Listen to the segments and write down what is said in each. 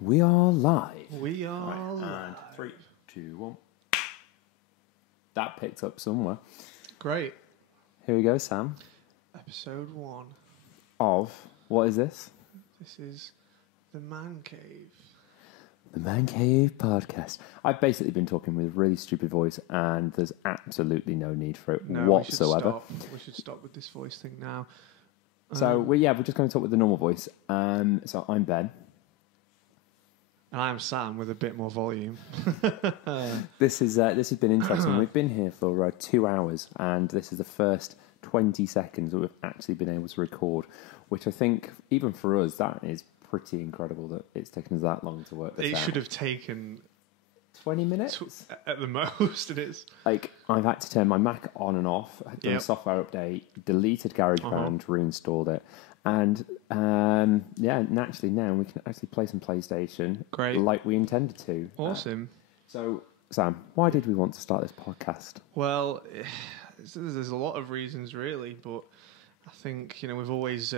We are live. We are live. And 3, 2, 1. That picked up somewhere. Great. Here we go, Sam. Episode 1. Of, what is this? This is the Mancave. The Mancave Podcast. I've basically been talking with a really stupid voice, and there's absolutely no need for it whatsoever. We should stop with this voice thing now. So, we're just going to talk with the normal voice. So, I'm Ben. And I'm Sam with a bit more volume. This has been interesting. We've been here for 2 hours, and this is the first 20 seconds that we've actually been able to record, which I think, even for us, that is pretty incredible that it's taken us that long to work this out. It should have taken 20 minutes? At the most, it is. Like, I've had to turn my Mac on and off, done a software update, deleted GarageBand, reinstalled it, and naturally now we can actually play some PlayStation. Great. Like we intended to. Awesome. So, Sam, why did we want to start this podcast? Well, there's a lot of reasons, really, but I think, we've always...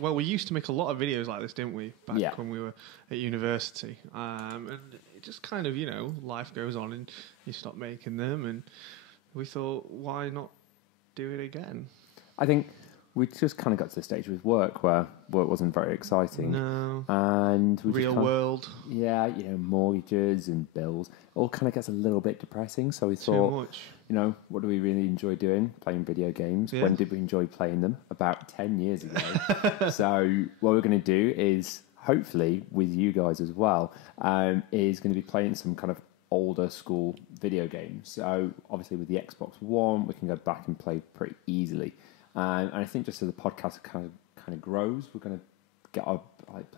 we used to make a lot of videos like this, didn't we? Back when we were at university. And it just kind of, life goes on and you stop making them. And we thought, why not do it again? I think we just kind of got to the stage with work where work wasn't very exciting. No. And we Real world. Yeah, mortgages and bills. All kind of gets a little bit depressing. So we Too thought, much. what do we really enjoy doing? Playing video games. Yeah. When did we enjoy playing them? About 10 years ago. So what we're going to do is, hopefully with you guys as well, is going to be playing some kind of older school video games. So obviously with the Xbox One, we can go back and play pretty easily. And I think just as the podcast kind of grows, we're going to get our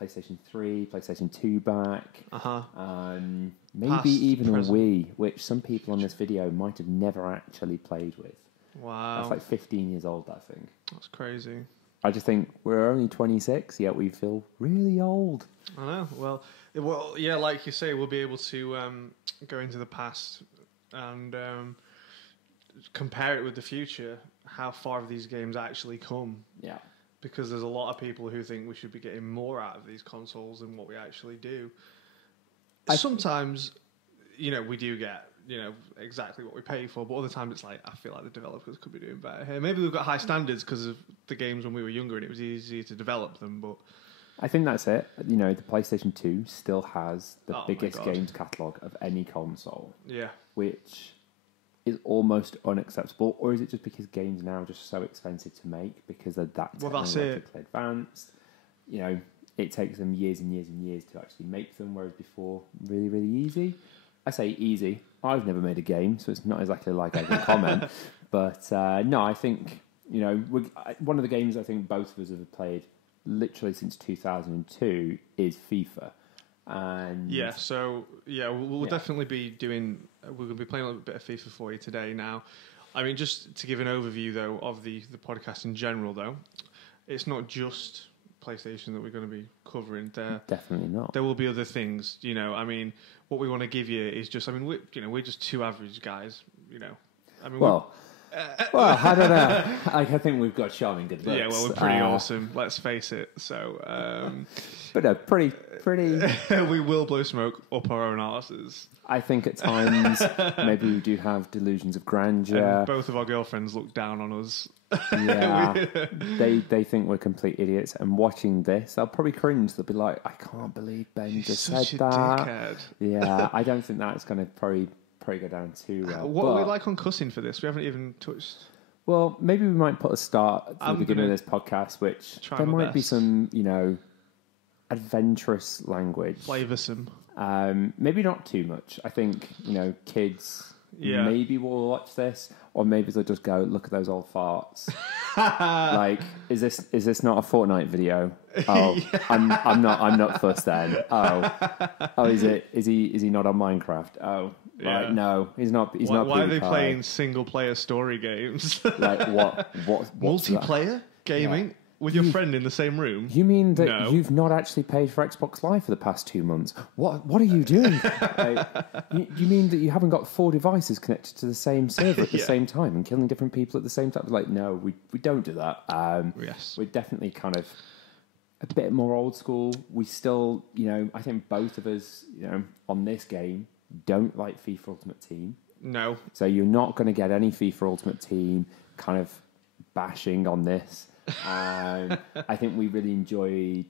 PlayStation 3, PlayStation 2 back. Maybe Past, even present. a Wii, which some people on this video might have never actually played with. Wow. That's like 15 years old, that thing. That's crazy. I just think we're only 26, yet we feel really old. I know. Well, yeah, like you say, we'll be able to go into the past and compare it with the future, how far have these games actually come. Yeah. Because there's a lot of people who think we should be getting more out of these consoles than what we actually do. Sometimes, we do get, exactly what we pay for, but other times it's like, I feel like the developers could be doing better here. Maybe we've got high standards because of the games when we were younger and it was easier to develop them, but... I think that's it. The PlayStation 2 still has the Oh biggest games catalogue of any console. Yeah. Which is almost unacceptable, or is it just because games now are just so expensive to make because they're that technologically advanced? It takes them years and years and years to actually make them, whereas before, really, really easy. I say easy. I've never made a game, so it's not exactly like I can comment. But no, I think, one of the games I think both of us have played literally since 2002 is FIFA. And we'll definitely be doing. We're going to be playing a little bit of FIFA for you today. Now, I mean, just to give an overview though of the podcast in general, though, it's not just PlayStation that we're going to be covering. There definitely not. There will be other things. I mean, what we want to give you is just. I mean, we're just two average guys. I mean, well, I don't know. I think we've got charming good looks. Yeah, well, we're pretty awesome. Let's face it. So, but no, pretty. We will blow smoke up our own arses. I think at times maybe we do have delusions of grandeur. And both of our girlfriends look down on us. Yeah, they think we're complete idiots. And watching this, they'll probably cringe. They'll be like, "I can't believe Ben just said that." Dickhead. Yeah, I don't think that's going to probably go down too well. What are we like on cussing for this? We haven't even touched. Well, maybe we might put a start at the beginning of this podcast, which there might be some, adventurous language. Flavoursome. Maybe not too much. I think, kids maybe will watch this, or maybe they'll just go, look at those old farts. Like, is this not a Fortnite video? Oh, yeah. I'm not fussed then. Oh, is he not on Minecraft? Oh, yeah. Right, no, he's not. He's not. Why are they playing single player story games? Like what multiplayer gaming? Yeah. With your friend in the same room? You mean that you've not actually paid for Xbox Live for the past 2 months? What are you doing? You mean that you haven't got 4 devices connected to the same server at the same time and killing different people at the same time? Like, no, we don't do that. Yes. We're definitely kind of a bit more old school. We still, I think both of us, on this game, don't like FIFA Ultimate Team. No. So you're not going to get any FIFA Ultimate Team kind of bashing on this. I think we really enjoyed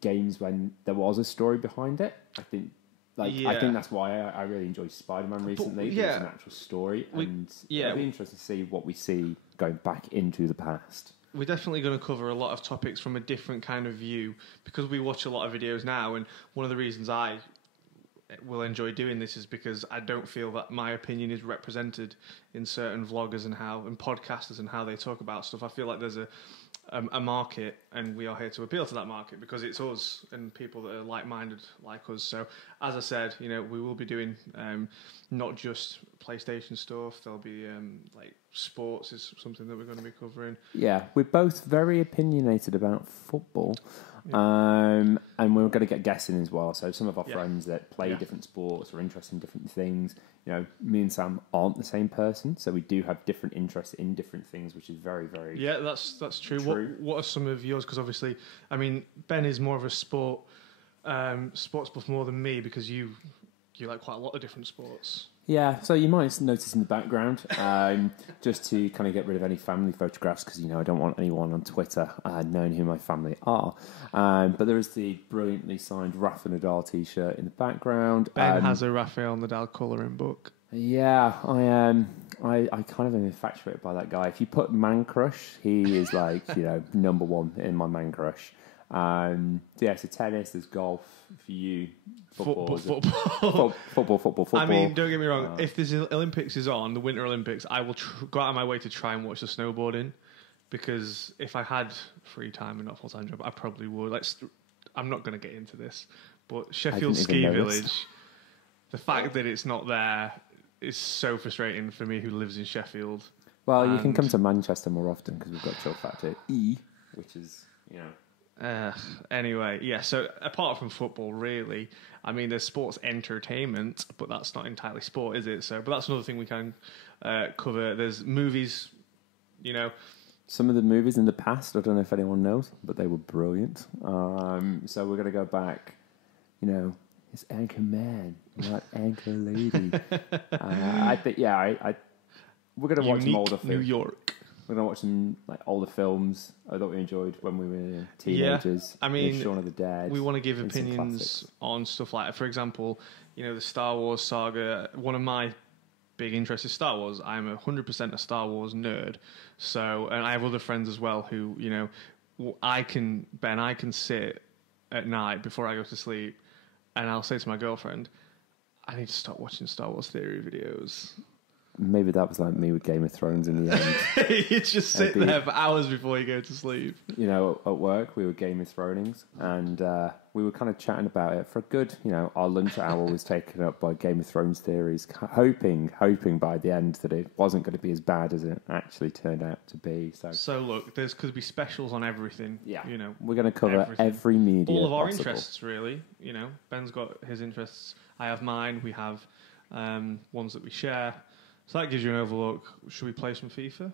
games when there was a story behind it. I think that's why I really enjoyed Spider-Man recently. There was an actual story, and it'll be interesting to see what we see going back into the past. We're definitely going to cover a lot of topics from a different kind of view because we watch a lot of videos now, and one of the reasons I will enjoy doing this is because I don't feel that my opinion is represented in certain vloggers and podcasters and how they talk about stuff. I feel like there's a market, and we are here to appeal to that market because it's us and people that are like-minded like us. So, as I said, we will be doing not just PlayStation stuff. There'll be like sports is something that we're going to be covering. Yeah, we're both very opinionated about football. And we're going to get guests in as well. So some of our friends that play different sports or interested in different things, me and Sam aren't the same person, so we do have different interests in different things, which is very, very that's true. What are some of yours? Because obviously, I mean, Ben is more of a sports buff more than me because you like quite a lot of different sports. Yeah, so you might notice in the background, just to kind of get rid of any family photographs, because, I don't want anyone on Twitter knowing who my family are. But there is the brilliantly signed Rafa Nadal T-shirt in the background. Ben has a Rafael Nadal colouring book. Yeah, I kind of am infatuated by that guy. If you put Man Crush, he is like, number one in my Man Crush. So tennis, there's golf for you. Football. I mean, don't get me wrong. If the Olympics is on, the Winter Olympics, I will go out of my way to try and watch the snowboarding, because if I had free time and not a full-time job, I probably would. I'm not going to get into this, but Sheffield Ski Village, the fact that it's not there is so frustrating for me who lives in Sheffield. Well, you can come to Manchester more often because we've got Chill Factor E, which is, Anyway, yeah, so apart from football, really, I mean, there's sports entertainment, but that's not entirely sport, is it? So, but that's another thing we can cover. There's movies, Some of the movies in the past, I don't know if anyone knows, but they were brilliant. So we're going to go back, it's Anchor Man, not Anchor Lady. I think, we're going to watch some older films. New York. We're going to watch some older films that we enjoyed when we were teenagers. Yeah, I mean, Shaun of the Dead. We want to give opinions on stuff like, for example, the Star Wars saga. One of my big interests is Star Wars. I'm 100% a Star Wars nerd. So, and I have other friends as well who, I can sit at night before I go to sleep, and I'll say to my girlfriend, I need to stop watching Star Wars theory videos. Maybe that was like me with Game of Thrones in the end. You just sit there for hours before you go to sleep. At work, we were Game of Thrones, and we were kind of chatting about it for a good, our lunch hour was taken up by Game of Thrones theories, hoping by the end that it wasn't going to be as bad as it actually turned out to be. So look, there's could be specials on everything. Yeah, we're going to cover every media, all of our possible. Interests, really. Ben's got his interests. I have mine. We have ones that we share. So that gives you an overlook. Should we play some FIFA?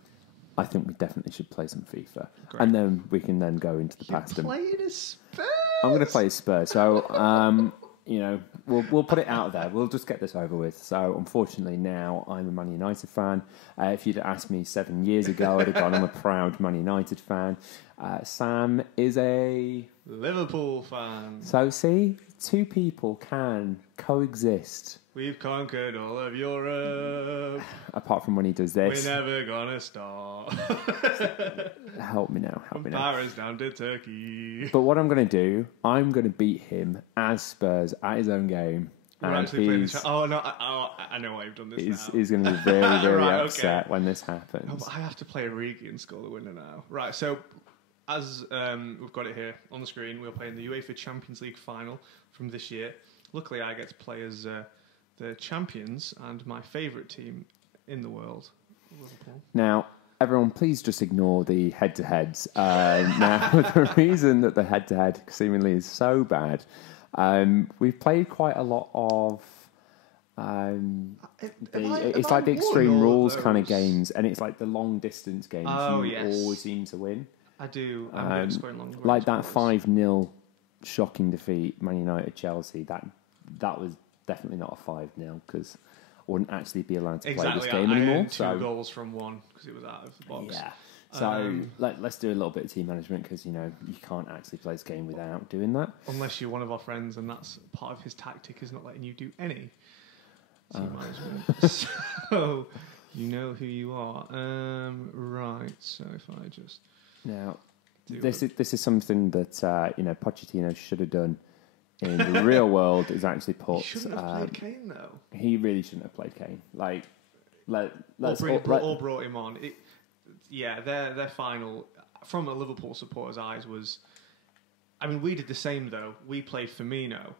I think we definitely should play some FIFA. Great. And then we can then go into the past. Playing as Spurs? I'm going to play as Spurs. So, we'll put it out there. We'll just get this over with. So, unfortunately, now I'm a Man United fan. If you'd asked me 7 years ago, I'd have gone, I'm a proud Man United fan. Sam is a Liverpool fan. So, see, two people can coexist. We've conquered all of Europe. Apart from when he does this. We're never gonna stop. Help me now. From Paris down to Turkey. But what I'm going to do, I'm going to beat him as Spurs at his own game. We're actually playing the Oh, no. I know why you've done this now. He's going to be very, very upset when this happens. No, but I have to play Origi and score the winner now. Right, so as we've got it here on the screen, we're playing the UEFA Champions League final from this year. Luckily, I get to play as the champions and my favourite team in the world, Liverpool. Now, everyone, please just ignore the head-to-heads. Now, the reason that the head-to-head seemingly is so bad, we've played quite a lot of... it's like the Extreme Rules kind of games, and it's like the long-distance games. You always seem to win. I do. I'm good at scoring long range like that goals. 5-0 shocking defeat, Man United Chelsea. That was definitely not a 5-0 because I wouldn't actually be allowed to play this game anymore. Earned two goals from one because it was out of the box. Yeah. So let's do a little bit of team management because you can't actually play this game without doing that. Unless you're one of our friends, and that's part of his tactic is not letting you do any team management. So you know who you are. Right. So if I just now, this is something that Pochettino should have done in the real world. Is actually put. He shouldn't have played Kane though. He really shouldn't have played Kane. Like, let's brought him on. Their final from a Liverpool supporter's eyes was. I mean, we did the same though. We played Firmino.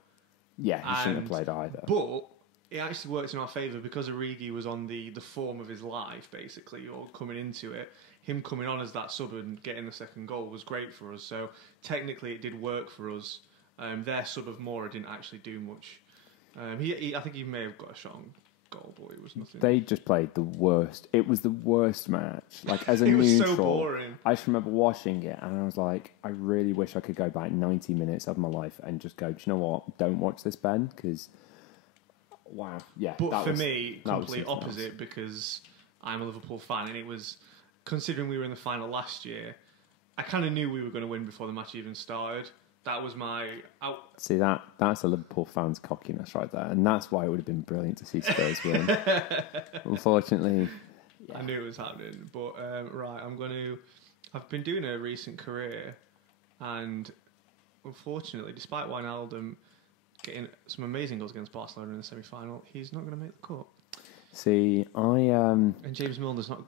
Yeah, he shouldn't have played either. But it actually worked in our favour because Origi was on the form of his life, basically, or coming into it. Him coming on as that sub and getting the second goal was great for us. So technically, it did work for us. Their sub of Mora didn't actually do much. I think he may have got a shot on goal, but it was nothing. They just played the worst. It was the worst match. Like as a it neutral, was so boring. I just remember watching it and I was like, I really wish I could go back 90 minutes of my life and just go, do you know what? Don't watch this, Ben, because wow, yeah. But for me, complete opposite because I'm a Liverpool fan, and it was considering we were in the final last year. I kind of knew we were going to win before the match even started. That was my See, that's a Liverpool fan's cockiness right there, and that's why it would have been brilliant to see Spurs win. Unfortunately, I knew it was happening. But I've been doing a recent career, and unfortunately, despite Wijnaldum getting some amazing goals against Barcelona in the semi-final, he's not going to make the cut. See, and James Milner's not.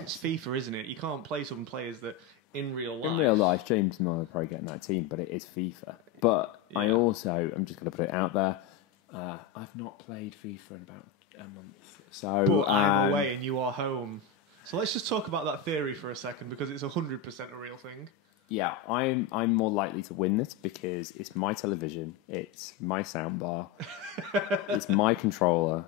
It's FIFA, isn't it? You can't play some players that. In real life, James Milner will probably get in that team, but it is FIFA. But yeah. I'm just going to put it out there. I've not played FIFA in about a month. So, but I'm away and you are home. So let's just talk about that theory for a second because it's 100% a real thing. Yeah, I'm more likely to win this because it's my television, it's my soundbar, it's my controller.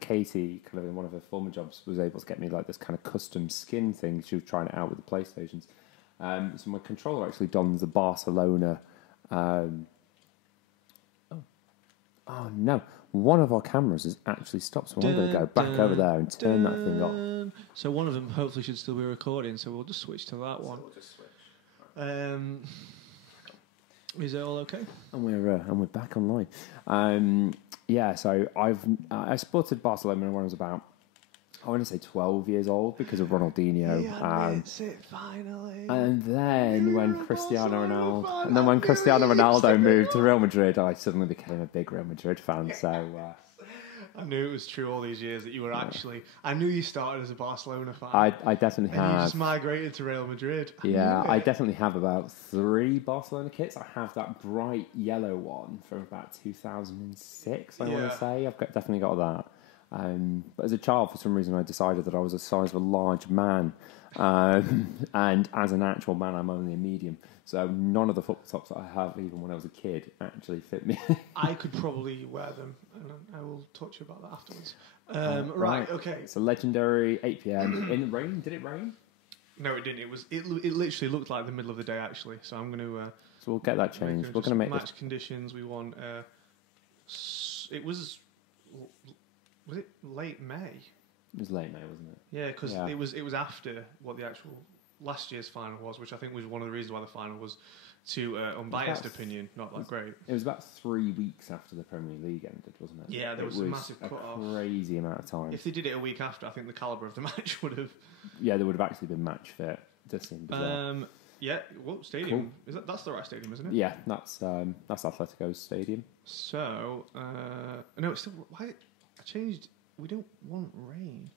Katie, kind of in one of her former jobs, was able to get me like this kind of custom skin thing. She was trying it out with the PlayStations. So my controller actually dons the Barcelona. Oh no! One of our cameras has actually stopped, so I'm going to go back over there and turn that thing off. So one of them hopefully should still be recording. So we'll just switch to that one. We'll just switch. Is it all okay? And we're back online. So I supported Barcelona when I was about, I want to say 12 years old because of Ronaldinho. It's it finally. And then when Cristiano Ronaldo moved to Real Madrid, I suddenly became a big Real Madrid fan. So. I knew it was true all these years that you were actually. I knew you started as a Barcelona fan. I definitely have. And you just migrated to Real Madrid. I definitely have about 3 Barcelona kits. I have that bright yellow one from about 2006. I want to say I've definitely got that. But as a child, for some reason, I decided that I was the size of a large man, and as an actual man, I'm only a medium. So none of the football tops that I have, even when I was a kid, actually fit me. I could probably wear them, and I will talk to you about that afterwards. Right, okay. It's a legendary 8 p.m. in the rain. Did it rain? No, it didn't. It literally looked like the middle of the day, actually. So I'm going to. So we'll get that changed. We're going to make match conditions. We want. It was. Was it late May? It was late May, wasn't it? Yeah, because it was after what the actual last year's final was, which I think was one of the reasons why the final was, to unbiased opinion, not that great. It was about 3 weeks after the Premier League ended, wasn't it? Yeah, there was a massive cut-off. Crazy amount of time. If they did it a week after, I think the calibre of the match would have... Yeah, they would have actually been match fit. It does seem bizarre. Yeah, what stadium? Cool. That's the right stadium, isn't it? Yeah, that's Atletico's stadium. So, no, it's still... Why... I changed... We don't want rain.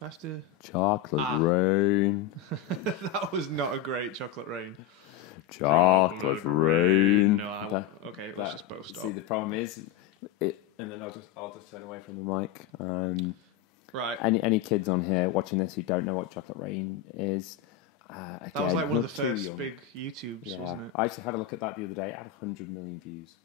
Do I have to... Chocolate rain. That was not a great chocolate rain. Chocolate rain. No, okay, let's just both stop. See, the problem is... and then I'll just turn away from the mic. Right. Any kids on here watching this who don't know what chocolate rain is... again, that was like one of the first big YouTubes, wasn't it? I actually had a look at that the other day. It had 100 million views.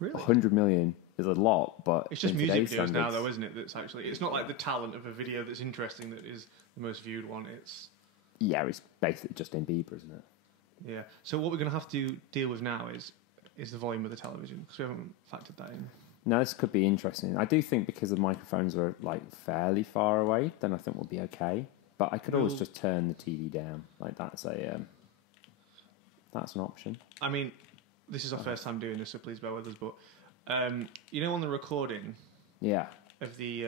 Really? 100 million is a lot, but it's just music videos now, though, isn't it? That's actually, it's not like the talent of a video that's interesting that is the most viewed one. It's basically Justin Bieber, isn't it? Yeah. So what we're going to have to deal with now is the volume of the television, because we haven't factored that in. No, this could be interesting. I do think because the microphones are like fairly far away, then I think we'll be okay. But I could always just turn the TV down. Like that's an option. I mean, this is our first time doing this, so please bear with us. But you know, on the recording, of the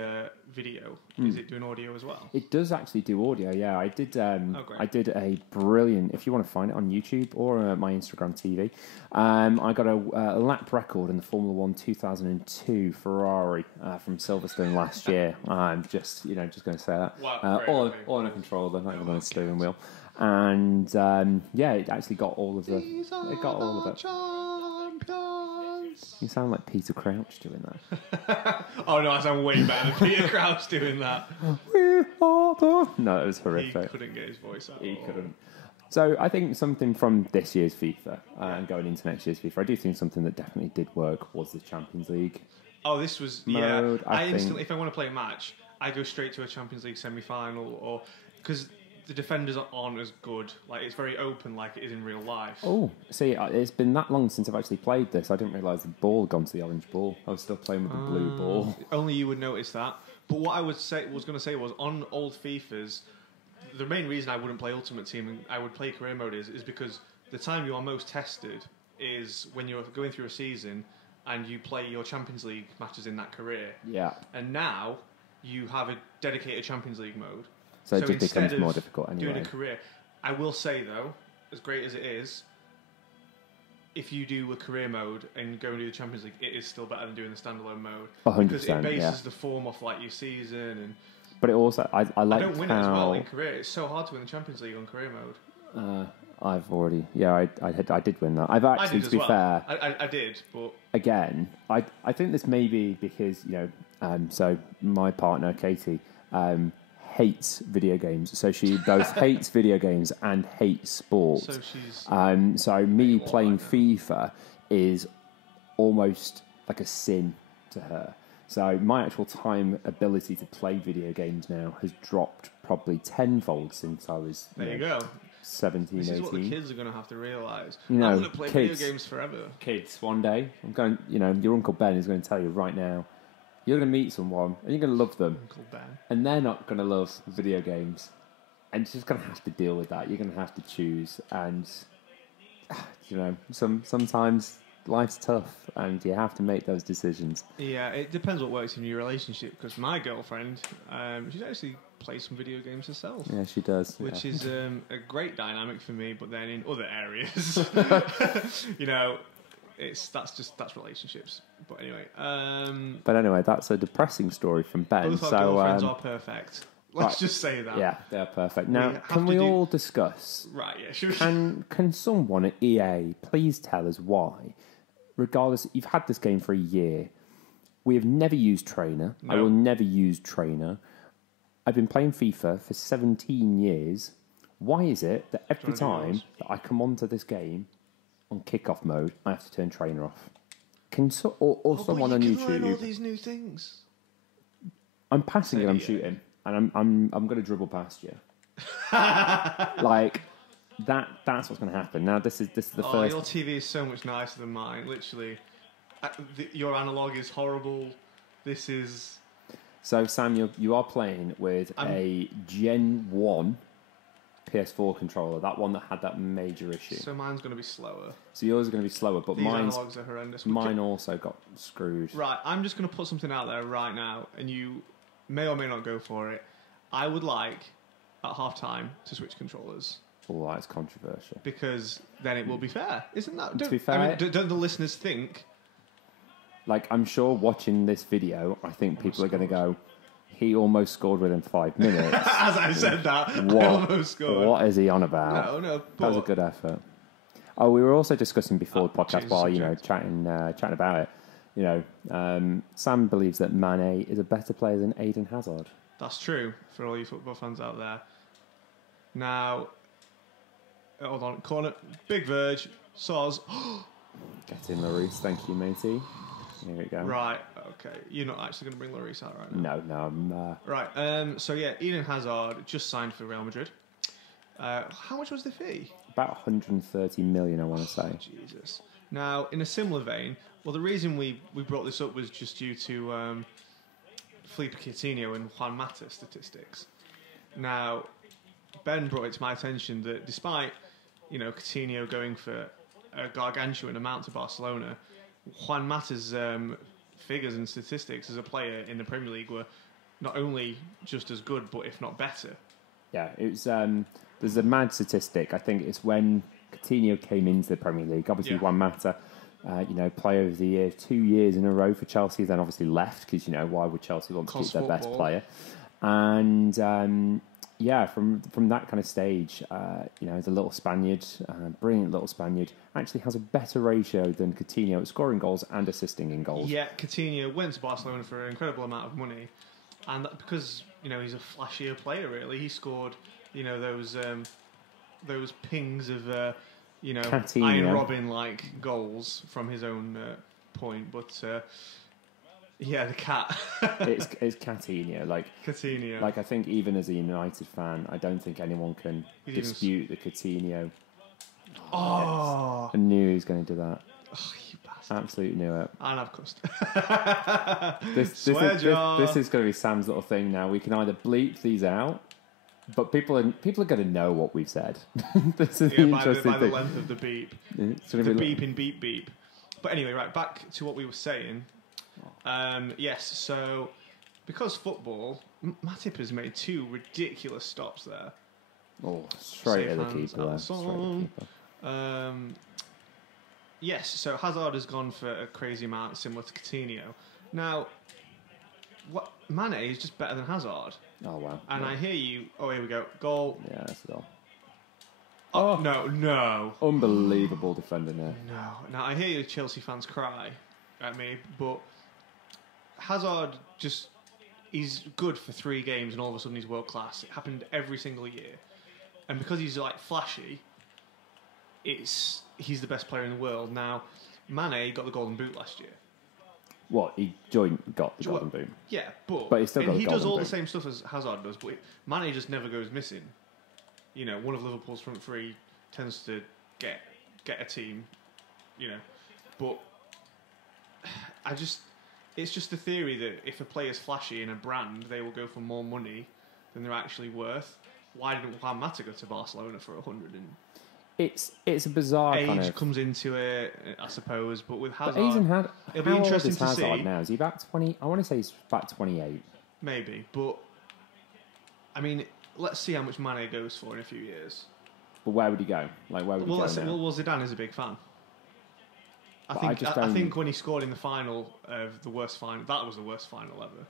video, is it doing audio as well? It does actually do audio. Yeah, I did. I did a brilliant. If you want to find it on YouTube or my Instagram TV, I got a lap record in the Formula 1 2002 Ferrari from Silverstone last year. I'm just going to say that. Wow, all on a controller, not even on a steering wheel. And it actually got all of it. You sound like Peter Crouch doing that. Oh no, I sound way better than Peter Crouch doing that. No, it was horrific. He couldn't get his voice out. He couldn't. So I think something from this year's FIFA and going into next year's FIFA, I do think something that definitely did work was the Champions League. Oh, this was mode, I instantly, if I want to play a match, I go straight to a Champions League semi-final, or because the defenders aren't as good. Like, it's very open, like it is in real life. Oh, see, it's been that long since I've actually played this. I didn't realise the ball had gone to the orange ball. I was still playing with the blue ball. Only you would notice that. But what I was going to say was on old FIFAs, the main reason I wouldn't play Ultimate Team and I would play career mode is because the time you are most tested is when you're going through a season and you play your Champions League matches in that career. Yeah. And now you have a dedicated Champions League mode. So it just becomes more difficult anyway. Doing a career. I will say, though, as great as it is, if you do a career mode and go and do the Champions League, it is still better than doing the standalone mode. 100%, because it bases the form off like your season. And but it also, I like. I don't win it as well in career. It's so hard to win the Champions League on career mode. I've already, I did win that. I've actually, to be fair, I did, but again, I think this may be because so my partner Katie hates video games, so she both hates video games and hates sport. So she's so me playing FIFA is almost like a sin to her. So my actual time ability to play video games now has dropped probably tenfold since I was 17, this 18. is what the kids are going to have to realise. I'm going to play video games forever. Kids, one day, I'm going. Your Uncle Ben is going to tell you right now, you're going to meet someone and you're going to love them. Uncle Ben. And they're not going to love video games. And you're just going to have to deal with that. You're going to have to choose. And, sometimes life's tough and you have to make those decisions. Yeah, it depends what works in your relationship. Because my girlfriend, she actually plays some video games herself. Yeah, she does. Which is a great dynamic for me. But then in other areas, that's relationships. But anyway. That's a depressing story from Ben. Both our girlfriends are perfect. Let's just say that. Yeah, they're perfect. Now, can we all discuss? Right. Yeah. Can someone at EA please tell us why? Regardless, you've had this game for a year. We have never used Trainer. No. I will never use Trainer. I've been playing FIFA for 17 years. Why is it that every time that I come onto this game on kickoff mode, I have to turn Trainer off? Someone on YouTube. Learn all these new things. I'm passing and I'm shooting, and I'm going to dribble past you. Like that's what's going to happen. Now this is the first. Your TV is so much nicer than mine. Literally, your analog is horrible. This is. So Sam, you are playing with a Gen 1 PS4 controller, that one that had that major issue. So mine's going to be slower. So yours is going to be slower, but these analogs are horrendous. Mine also got screwed. Right, I'm just going to put something out there right now, and you may or may not go for it. I would like, at half-time, to switch controllers. Oh, that's controversial. Because then it will be fair. Isn't that... To be fair... don't the listeners think... Like, I'm sure watching this video, I think people are going to go... He almost scored within 5 minutes. As I said that, I almost scored. What is he on about? No. That was a good effort. Oh, we were also discussing before the podcast while chatting about it. Sam believes that Mane is a better player than Eden Hazard. That's true for all you football fans out there. Now, hold on, corner, big verge, Soz. Get in, Lloris. Thank you, matey. Here we go. Right, okay. You're not actually going to bring Lloris out right now? No, I'm... Right, so yeah, Eden Hazard just signed for Real Madrid. How much was the fee? About 130 million, I want to say. Jesus. Now, in a similar vein, well, the reason we brought this up was just due to Felipe Coutinho and Juan Mata statistics. Now, Ben brought it to my attention that despite, Coutinho going for a gargantuan amount to Barcelona, Juan Mata's figures and statistics as a player in the Premier League were not only just as good, but if not better. Yeah, it was. There's a mad statistic. I think it's when Coutinho came into the Premier League. Obviously, Juan Mata, Player of the Year 2 years in a row for Chelsea. Then obviously left because why would Chelsea want to keep their best player? And from that kind of stage, the little Spaniard, brilliant little Spaniard, actually has a better ratio than Coutinho at scoring goals and assisting in goals. Yeah, Coutinho went to Barcelona for an incredible amount of money, and that because he's a flashier player. Really, he scored those pings of Iron Robin like goals from his own point, but. Yeah, the cat. it's Coutinho. Coutinho. I think even as a United fan, I don't think anyone can dispute the Coutinho. Oh! Yes. I knew he was going to do that. Oh, you bastard. Absolutely knew it. And I've cussed. This is going to be Sam's little thing now. We can either bleep these out, but people are going to know what we've said. This is by the length of the beep. The beep in beep beep. But anyway, right, back to what we were saying. Yes, so because football, Matip has made 2 ridiculous stops there. Oh, straight at the keeper there. Yes, so Hazard has gone for a crazy amount similar to Coutinho. Now, Mane is just better than Hazard. Oh, wow. And I hear you... Oh, here we go. Goal. Yeah, that's a goal. Oh, no. Unbelievable defender there. No. Now, I hear you Chelsea fans cry at me, but... Hazard he's good for 3 games and all of a sudden he's world class. It happened every single year. And because he's flashy, he's the best player in the world. Now, Mane got the Golden Boot last year. What? He got the Golden Boot? Yeah, but he still got the Golden Boot. He does all the same stuff as Hazard does, but Mane just never goes missing. One of Liverpool's front 3 tends to get a team, But it's just the theory that if a player's flashy in a brand, they will go for more money than they're actually worth. Why didn't Juan Mata go to Barcelona for 100? It's a bizarre age kind of... comes into it, I suppose. But with Hazard, it'll be interesting to see. How old is Hazard now? Is he about 20? I want to say he's about 28. Maybe, but I mean, let's see how much Mane goes for in a few years. But where would he go? Where would he go now? Well, Zidane is a big fan. I think when he scored in the final of the worst final, that was the worst final ever.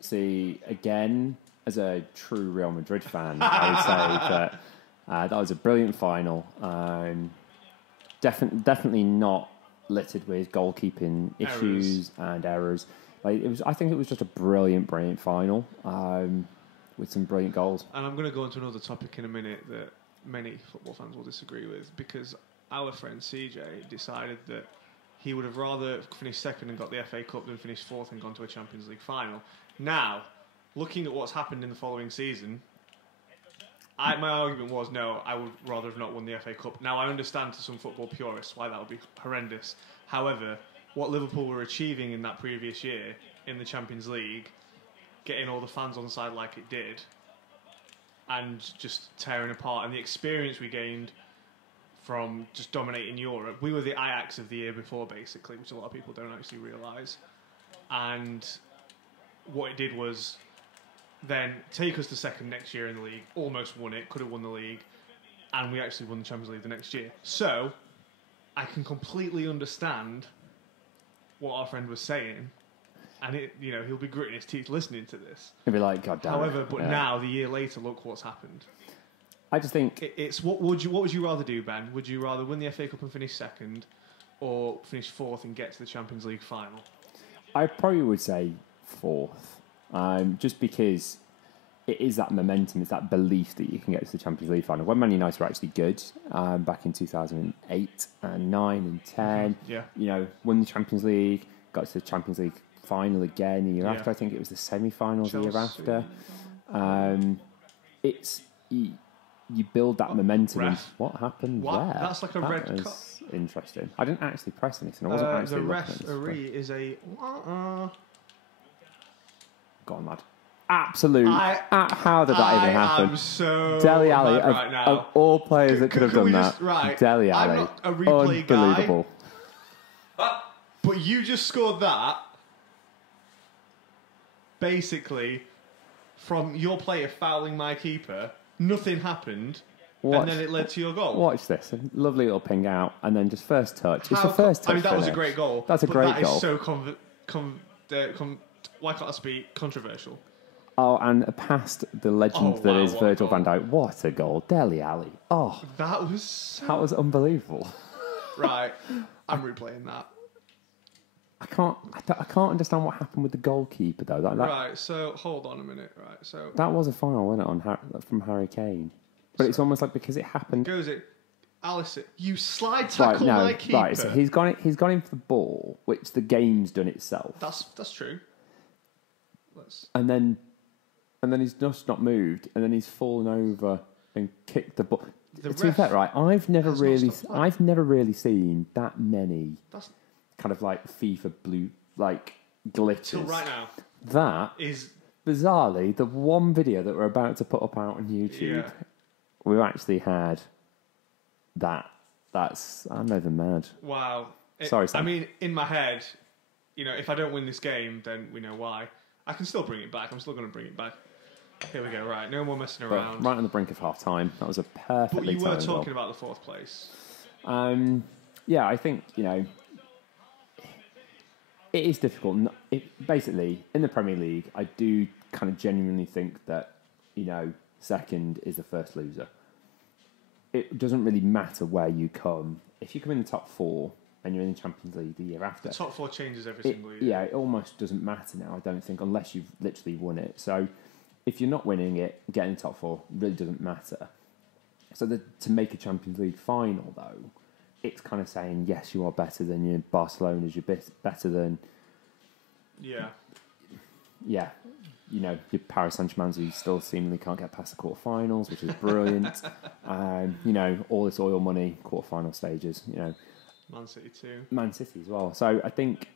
See, again, as a true Real Madrid fan, I would say that was a brilliant final. Definitely not littered with goalkeeping issues and errors. I think it was just a brilliant final with some brilliant goals. And I'm going to go into another topic in a minute that many football fans will disagree with, because our friend CJ decided that he would have rather finished second and got the FA Cup than finished 4th and gone to a Champions League final. Now, looking at what's happened in the following season, my argument was, no, I would rather have not won the FA Cup. Now, I understand to some football purists why that would be horrendous. However, what Liverpool were achieving in that previous year in the Champions League, getting all the fans on side like it did, and just tearing apart, and the experience we gained from just dominating Europe. We were the Ajax of the year before, basically, which a lot of people don't actually realise. And what it did was then take us to second next year in the league, almost won it, could have won the league, and we actually won the Champions League the next year. So, I can completely understand what our friend was saying, and he'll be gritting his teeth listening to this. He'll be like, God damn it. However, now, the year later, look what's happened. I just think it's what would you rather do, Ben? Would you rather win the FA Cup and finish second, or finish 4th and get to the Champions League final? I probably would say 4th, just because it is that momentum, it's that belief that you can get to the Champions League final. When Man United were actually good, back in 2008 and 9 and 10, won the Champions League, got to the Champions League final again the year after. I think it was the semi-finals the year after. It's you build that momentum. And what happened there? That's like a red card. Interesting. I didn't actually press anything. I wasn't actually looking at this. The referee is a... Go on, lad. Absolute. How did that even happen? I'm so Dele Alli, right now. Of all players that could have done that. Right. Dele Alli. I'm not a replay Unbelievable. Guy, but you just scored that basically from your player fouling my keeper. Nothing happened. And then it led to your goal. Watch this. A lovely little ping out, and then just first touch. It's the first touch. I mean, that finish. was a great goal. That's a great goal. That is so why can't I be controversial? Oh, and past the legend that is Virgil van Dijk. What a goal. Dele Alli. Oh. That was unbelievable. Right. I'm replaying that. I can't understand what happened with the goalkeeper, though. Right, so hold on a minute. Right, so that was a foul, wasn't it, from Harry Kane? But it's almost like because it happened. Goes it, Alisson? You slide tackle my keeper. Right, so he's gone in for the ball, which the game's done itself. That's true. And then he's just not moved, and then he's fallen over and kicked the ball. To be fair, right, I've never really seen that many kind of like FIFA blue like glitches. Till right now, that is bizarrely the one video that we're about to put up out on YouTube. Yeah. We've actually had that. I'm over mad. Wow. Sorry, Sam. I mean, in my head, if I don't win this game, then we know why. I can still bring it back. I'm still going to bring it back. Here we go. Right, no more messing around. Right on the brink of half time. That was a perfectly. But you were talking about the fourth place. Yeah, I think it is difficult. Basically, in the Premier League, I do kind of genuinely think that second is the first loser. It doesn't really matter where you come. If you come in the top 4 and you're in the Champions League the year after, the top 4 changes every single year. Yeah, it almost doesn't matter now, I don't think, unless you've literally won it. So if you're not winning it, getting the top 4 really doesn't matter. So to make a Champions League final, though, it's kind of saying, yes, you are better than your Barcelona's, you're better than... Yeah. Your Paris Saint-Germain, who still seemingly can't get past the quarterfinals, which is brilliant. All this oil money, quarterfinal stages, Man City too. Man City as well. So I think,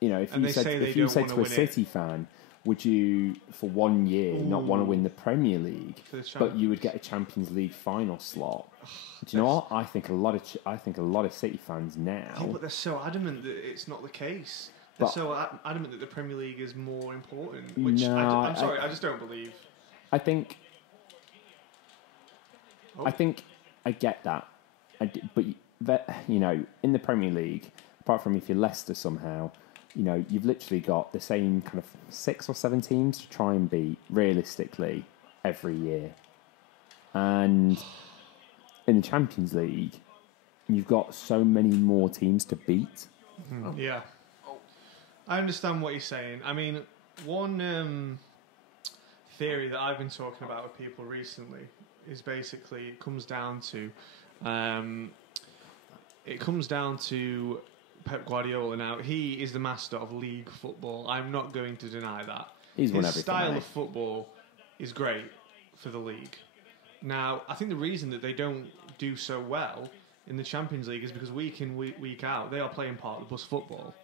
if you said to a City fan, would you, for 1 year, not want to win the Premier League, but you would get a Champions League final slot? Do you know what? I think a lot of City fans now. Oh, but they're so adamant that it's not the case. They're so adamant that the Premier League is more important. Which I'm sorry, I just don't believe. I think I get that, but in the Premier League, apart from if you're Leicester somehow, you've literally got the same kind of 6 or 7 teams to try and beat realistically every year. And in the Champions League, you've got so many more teams to beat. Mm-hmm. Yeah. I understand what you're saying. I mean, one theory that I've been talking about with people recently is basically it comes down to Pep Guardiola. Now, he is the master of league football. I'm not going to deny that. His style of football is great for the league. Now, I think the reason that they don't do so well in the Champions League is because week in, week out, they are playing part of the bus football.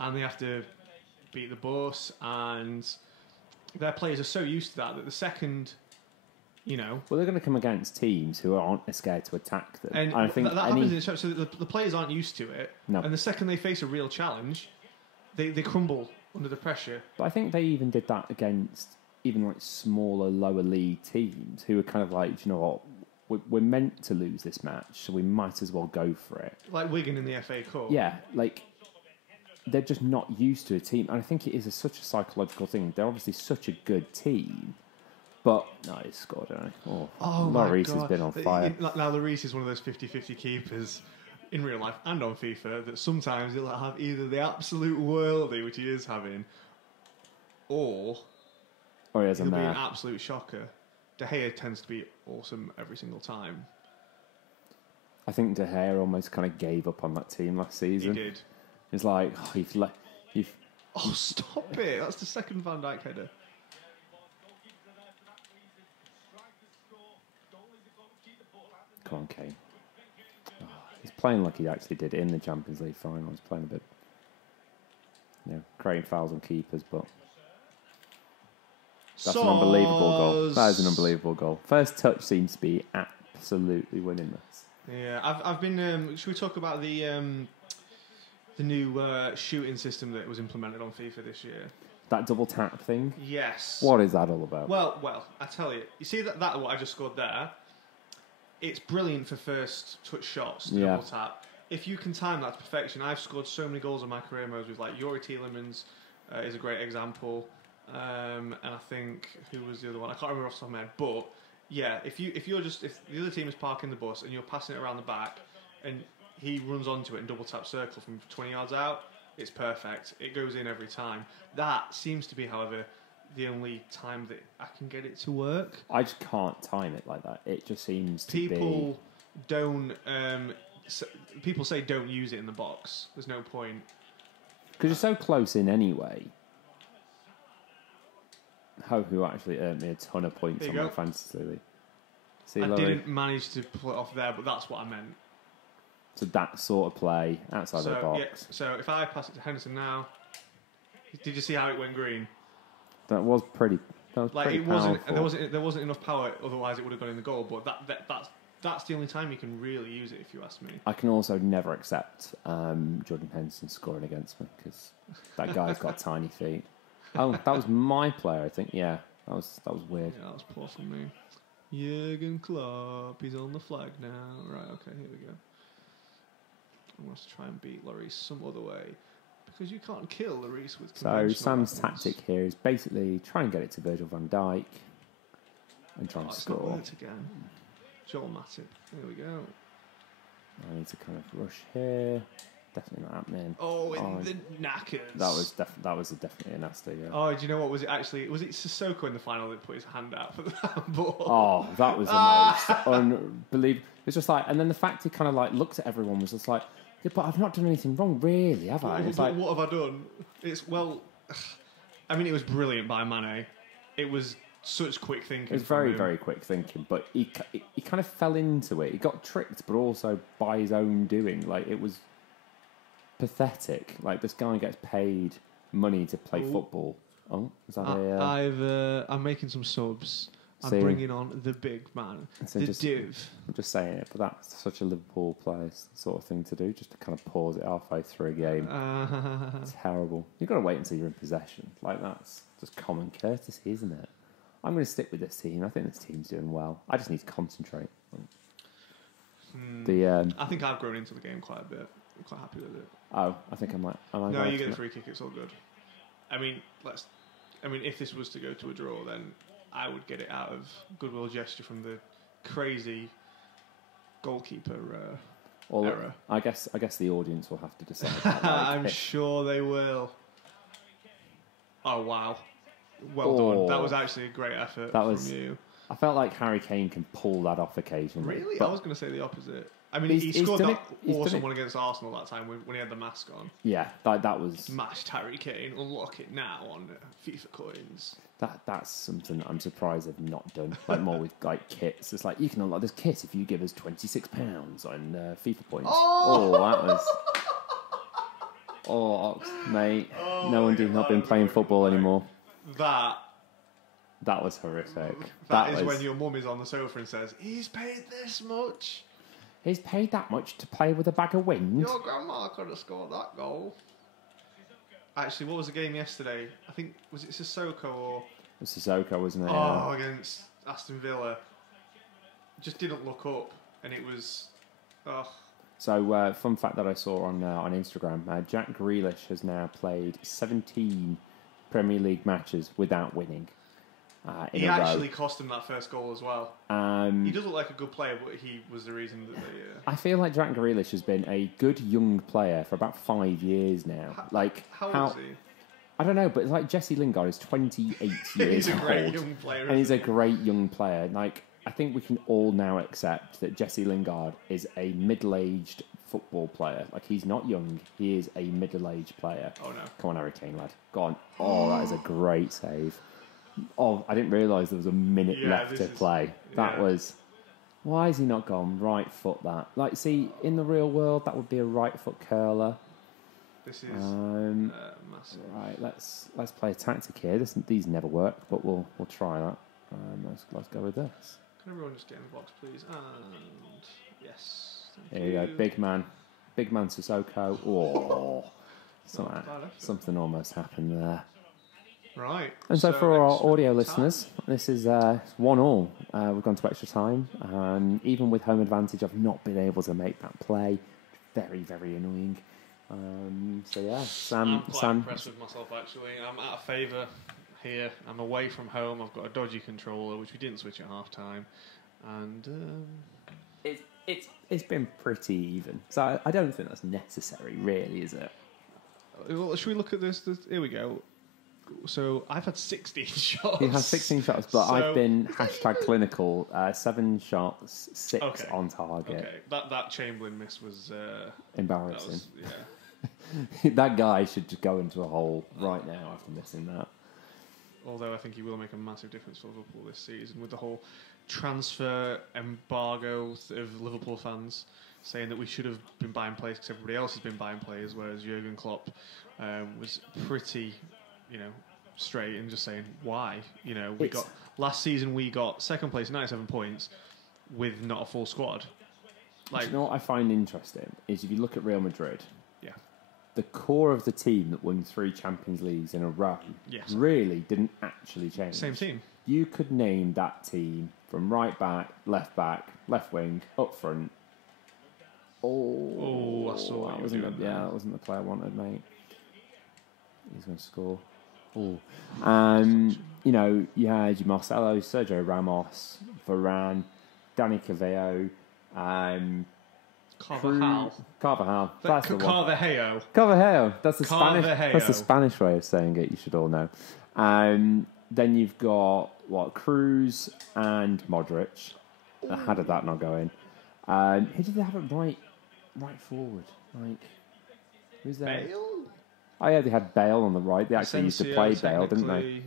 And they have to beat the bus, and their players are so used to that the second, Well, they're going to come against teams who aren't scared to attack them. And I think that happens in the so the players aren't used to it. No. And the second they face a real challenge, they crumble under the pressure. But I think they even did that against even like smaller, lower league teams who were kind of like, you know what, we're meant to lose this match, so we might as well go for it. Like Wigan in the FA Cup. Yeah, like... They're just not used to a team. And I think it is such a psychological thing. They're obviously such a good team. But, no, he scored, hasn't he? Lloris has been on fire. Now, Lloris is one of those 50-50 keepers in real life and on FIFA that sometimes he'll have either the absolute worldie, which he is having, or Or he has he'll be an absolute shocker. De Gea tends to be awesome every single time. I think De Gea almost kind of gave up on that team last season. He did. He's like, oh, you've... Oh, stop it. That's the second Van Dijk header. Come on, Kane. Oh, he's playing like he actually did in the Champions League final. He's playing a bit, creating fouls on keepers, but that's an unbelievable goal. That is an unbelievable goal. First touch seems to be absolutely winning this. Yeah, I've been. Should we talk about the new shooting system that was implemented on FIFA this year? That double tap thing? Yes. What is that all about? Well, I tell you. You see that what I just scored there? It's brilliant for first touch shots, double tap. If you can time that to perfection, I've scored so many goals in my career modes with like Yuri Tielemans is a great example, and I think who was the other one? I can't remember off the top of my head. But yeah, if the other team is parking the bus and you're passing it around the back, and he runs onto it and double tap circle from 20 yards out, it's perfect. It goes in every time. That seems to be, however, the only time that I can get it to work. I just can't time it like that. It just seems to people don't. People say don't use it in the box. There's no point because you're so close in anyway. Who actually earned me a ton of points on my fantasy league. See, I didn't manage to pull it off there, but that's what I meant. So that sort of play outside the box. Yeah, so if I pass it to Henderson now, did you see how it went green? That was pretty. That was like pretty it powerful. wasn't. There wasn't enough power. Otherwise, it would have gone in the goal. But that's the only time you can really use it, if you ask me. I can also never accept Jordan Henderson scoring against me because that guy's got tiny feet. Oh, that was my player, I think. Yeah, that was weird. Yeah, that was poor from me. Jurgen Klopp, he's on the flag now. Right, okay, here we go. I must try and beat Lloris some other way. Because you can't kill Lloris with conventional Sam's weapons. tactic here is basically try and get it to Virgil van Dijk and try and score. Not worked again. Joel Matip. There we go. I need to kind of rush here. Definitely not happening. Oh, the knackers. That was definitely a nasty. Yeah. Oh, do you know what was it actually? Was it Sissoko in the final that put his hand out for that ball? Oh, that was the most unbelievable. It's just like, and then the fact he kind of like looked at everyone was just like, yeah, but I've not done anything wrong, really, have I? It's like, what have I done? I mean, it was brilliant by Mane. It was such quick thinking. It was very, very quick thinking, but he kind of fell into it. He got tricked, but also by his own doing. Like, it was pathetic. Like, this guy gets paid money to play football. Oh, is that I'm making some subs. I'm bringing on the big man, the div. I'm just saying it, but that's such a Liverpool player sort of thing to do, just to kind of pause it halfway through a game. Terrible. You've got to wait until you're in possession. Like, that's just common courtesy, isn't it? I'm going to stick with this team. I think this team's doing well. I just need to concentrate. I think I've grown into the game quite a bit. I'm quite happy with it. Oh, I think I'm like... No, you get a free kick, it's all good. I mean, if this was to go to a draw, then I would get it out of goodwill gesture from the crazy goalkeeper error. I guess the audience will have to decide. That, I'm sure they will. Oh, wow. Well done. That was actually a great effort from you. I felt like Harry Kane can pull that off occasionally. Really? I was going to say the opposite. I mean, he scored that awesome one against Arsenal that time when he had the mask on. Yeah, that was... Smashed Harry Kane. Unlock it now on FIFA coins. That's something I'm surprised they've not done. Like, more with, like, kits. It's like, you can unlock this kit if you give us £26 on FIFA points. Oh, that was... Oh, mate. No wonder you've not been playing football anymore. That was horrific. That is when your mum is on the sofa and says, he's paid this much. He's paid that much to play with a bag of wind? Your grandma could have scored that goal. Actually, what was the game yesterday? I think, was it Sissoko or... It was Sissoko, wasn't it? Oh, against Aston Villa. Just didn't look up, and it was... Oh. So, fun fact that I saw on Instagram, Jack Grealish has now played 17 Premier League matches without winning. He actually cost him that first goal as well. He does look like a good player, but he was the reason that they... I feel like Jack Grealish has been a good young player for about 5 years now. How old is he? I don't know, but it's like Jesse Lingard is 28 years old. He's a great young player. And he's a great young player. Like, I think we can all now accept that Jesse Lingard is a middle-aged football player. Like, he's not young. He is a middle-aged player. Oh, no. Come on, Harry Kane, lad. Go on. Oh, that is a great save. Oh, I didn't realise there was a minute left to play. That was... Why has he not gone right foot that? Like, see, in the real world, that would be a right foot curler. This is massive. Right, let's play a tactic here. These never work, but we'll try that. Let's go with this. Can everyone just get in the box, please? And yes. Here you go, big man Sissoko. Oh, something almost happened there. Right. And so for our audio listeners, this is 1-1. We've gone to extra time. Even with home advantage, I've not been able to make that play. Very, very annoying. So yeah, I'm quite impressed with myself actually. I'm out of favour here. I'm away from home. I've got a dodgy controller, which we didn't switch at half time, and it's been pretty even. So I don't think that's necessary, really, is it? Well, should we look at this? Here we go. So I've had 16 shots. You had 16 shots, but I've been #clinical. 7 shots, 6 on target. Okay, that Chamberlain miss was embarrassing. Yeah. That guy should just go into a hole right now after missing that. Although I think he will make a massive difference for Liverpool this season with the whole transfer embargo of Liverpool fans saying that we should have been buying players because everybody else has been buying players, whereas Jurgen Klopp was pretty, straight and just saying why. Last season we got second place, 97 points, with not a full squad. Do you know what I find interesting is if you look at Real Madrid. Yeah. The core of the team that won 3 Champions Leagues in a row really didn't actually change. Same team. You could name that team from right back, left wing, up front. Oh, I saw that wasn't that wasn't the play I wanted, mate. He's going to score. Oh, you had Marcelo, Sergio Ramos, Varane, Dani Carvajal, Carvajal. That's the one. Carvajal. That's the Spanish. That's the Spanish way of saying it. You should all know. Then you've got Cruz and Modric. How did that not go in? Who did they have it right forward? Who's there? Bale. Oh yeah, they had Bale on the right. They actually used to play Bale, didn't they?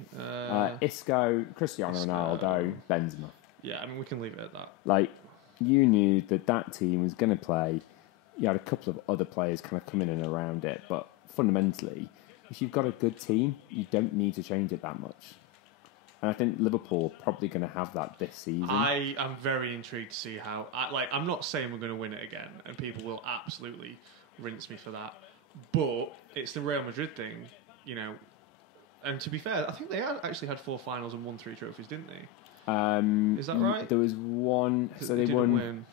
Isco, Cristiano Ronaldo, Benzema. Yeah, I mean we can leave it at that. You knew that team was going to play. You had a couple of other players kind of coming in and around it, but fundamentally, if you've got a good team, you don't need to change it that much. And I think Liverpool are probably going to have that this season. I am very intrigued to see how. I'm not saying we're going to win it again, and people will absolutely rinse me for that. But it's the Real Madrid thing, And to be fair, I think they actually had 4 finals and won 3 trophies, didn't they? Is that right? There was one. So they won. Win.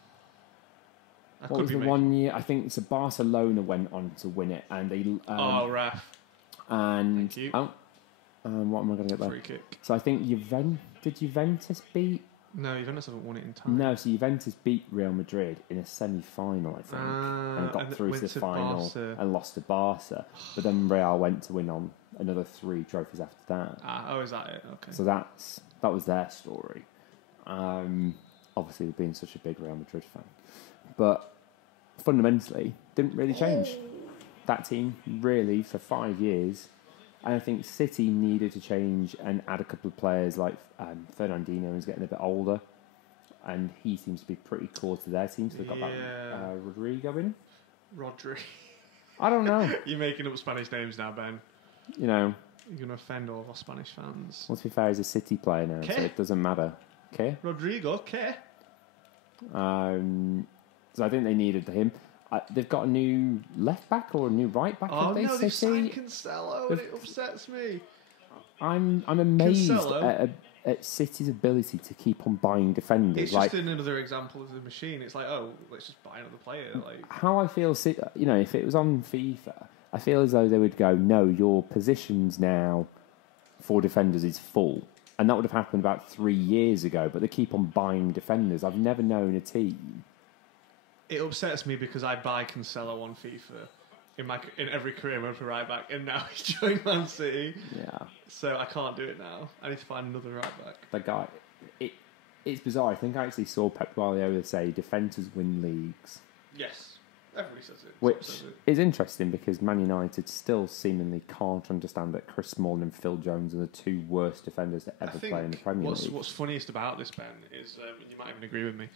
What was the one year? I think so. Barcelona went on to win it, and they. Raf. And thank you. What am I going to get there? Free kick. So I think did Juventus beat? No, Juventus haven't won it in time. No, so Juventus beat Real Madrid in a semi-final, I think, and got through to the final Barca. and lost to Barca. But then Real went to win on another 3 trophies after that. Is that it? Okay. So that was their story. Obviously, being such a big Real Madrid fan, but fundamentally didn't really change. That team really for 5 years. And I think City needed to change and add a couple of players like Fernandinho is getting a bit older, and he seems to be pretty core to their team. So they've got Rodrigo in. Rodri. I don't know. You're making up Spanish names now, Ben. You're going to offend all of our Spanish fans. Well, to be fair, he's a City player now, so it doesn't matter. Okay. Rodrigo, okay. So I think they needed him. They've got a new left back or a new right back. Oh no, they've signed Cancelo, and it upsets me. I'm amazed at City's ability to keep on buying defenders. It's just another example of the machine. It's like, let's just buy another player. How I feel, if it was on FIFA, I feel as though they would go, no, your positions now for defenders is full. And that would have happened about 3 years ago, but they keep on buying defenders. I've never known a team. It upsets me because I buy Cancelo on FIFA in every career mode for right back, and now he's joined Man City. Yeah. So I can't do it now. I need to find another right back. The guy, it's bizarre. I think I actually saw Pep Guardiola say defenders win leagues. Yes. Everybody says it. Which is interesting because Man United still seemingly can't understand that Chris Smalling and Phil Jones are the two worst defenders to ever play in the Premier League. What's funniest about this, Ben, is you might even agree with me.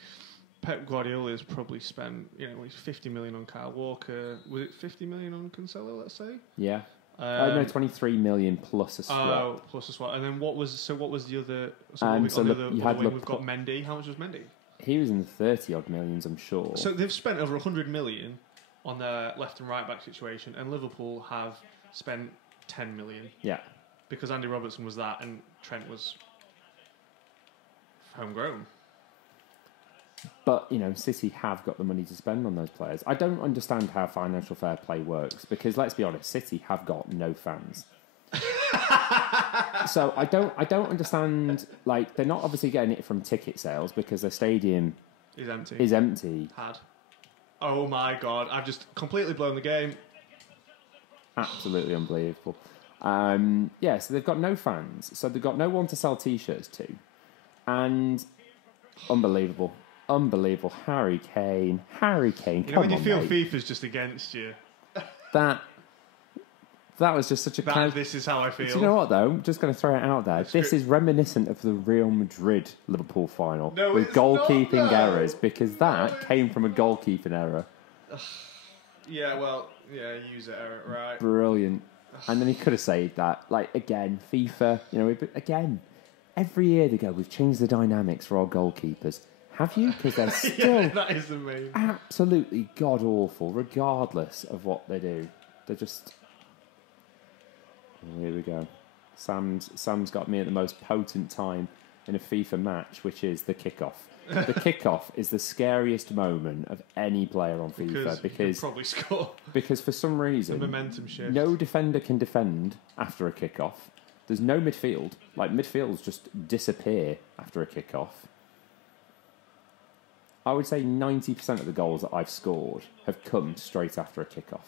Pep Guardiola has probably spent 50 million on Kyle Walker. Was it 50 million on Cancelo? Let's say. Yeah. No, 23 million plus a swap. Oh, plus a swap. And then what was the other? We've got Mendy. How much was Mendy? He was in the 30 odd millions, I'm sure. So they've spent over 100 million on their left and right back situation, and Liverpool have spent 10 million. Yeah. Because Andy Robertson was that, and Trent was homegrown. But, City have got the money to spend on those players. I don't understand how financial fair play works, because let's be honest, City have got no fans. So I don't understand. Like, they're not obviously getting it from ticket sales because their stadium is empty. Oh my god! I've just completely blown the game. Absolutely unbelievable. So they've got no fans, so they've got no one to sell T-shirts to, and unbelievable. Harry Kane. Come when you on, feel mate. FIFA's just against you. That was just such a... This is how I feel. Do you know what, though? I'm just going to throw it out there. This is reminiscent of the Real Madrid-Liverpool final with goalkeeping errors, because that came from a goalkeeping error. User error, right. Brilliant. And then he could have saved that. Like, again, FIFA, again, every year they go, we've changed the dynamics for our goalkeepers. Have you? Because they're still that is amazing. Absolutely god-awful, regardless of what they do. They're just... Here we go. Sam's got me at the most potent time in a FIFA match, which is the kickoff. The kickoff is the scariest moment of any player on FIFA because you probably score. Because for some reason, the momentum shift. No defender can defend after a kickoff. There's no midfield. Like, midfields just disappear after a kickoff. I would say 90% of the goals that I've scored have come straight after a kickoff.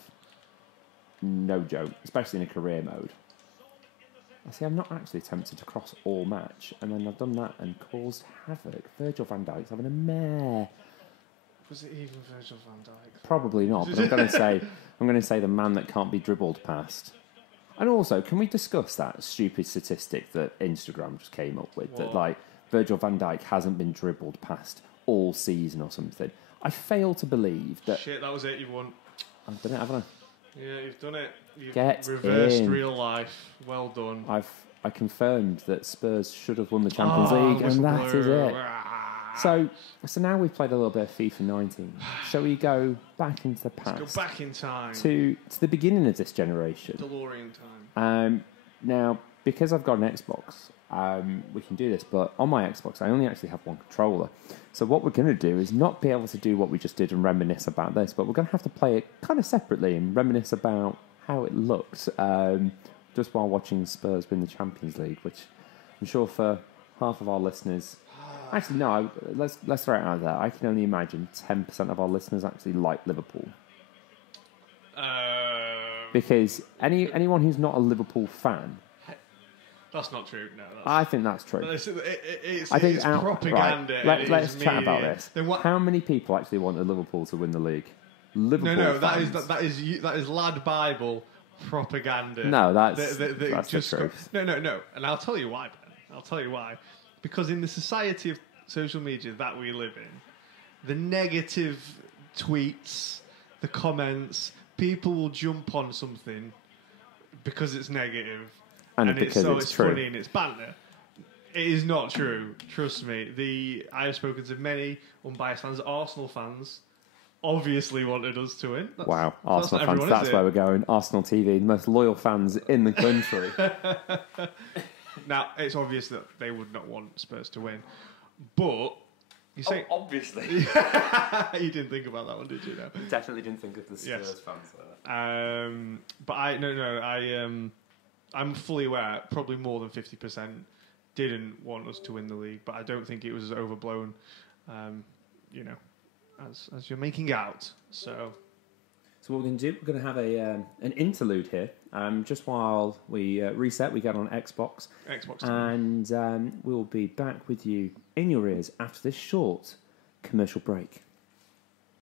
No joke, especially in a career mode. I see, I'm not actually tempted to cross all match, and then I've done that and caused havoc. Virgil van Dijk's having a mare. Was it even Virgil van Dijk? Probably not, but I'm going to say the man that can't be dribbled past. And also, can we discuss that stupid statistic that Instagram just came up with? What? That Virgil van Dijk hasn't been dribbled past all season or something. I fail to believe that. Shit, that was it. You won. I've done it, haven't I? Yeah, you've done it. You've Get reversed in. Real life. Well done. I confirmed that Spurs should have won the Champions League, and that is it. So now we've played a little bit of FIFA 19. Shall we go back into the past? Let's go back in time to the beginning of this generation. DeLorean time. Now, because I've got an Xbox, we can do this. But on my Xbox, I only actually have one controller. So what we're going to do is not be able to do what we just did and reminisce about this, but we're going to have to play it kind of separately and reminisce about how it looked just while watching Spurs win the Champions League, which I'm sure for half of our listeners... Actually, no, let's throw it out there. I can only imagine 10% of our listeners actually like Liverpool. Because anyone who's not a Liverpool fan... That's not true. No, I think that's true. It's propaganda. Right, let's chat about this. How many people actually wanted Liverpool to win the league? Liverpool fans. that is lad Bible propaganda. No, that's the truth. No, and I'll tell you why, Ben. I'll tell you why. Because in the society of social media that we live in, the negative tweets, the comments, people will jump on something because it's negative. And because it's true. Funny and it's banter. It is not true. Trust me. I have spoken to many unbiased fans. Arsenal fans obviously wanted us to win. Wow, Arsenal fans. That's where we're going. Arsenal TV, the most loyal fans in the country. Now, it's obvious that they would not want Spurs to win. But... obviously. You didn't think about that one, did you? No. Definitely didn't think of the Spurs fans like that. But I'm fully aware, probably more than 50% didn't want us to win the league, but I don't think it was as overblown, as you're making out. So So what we're going to do, we're going to have an interlude here. Just while we reset, we get on Xbox. And we'll be back with you in your ears after this short commercial break.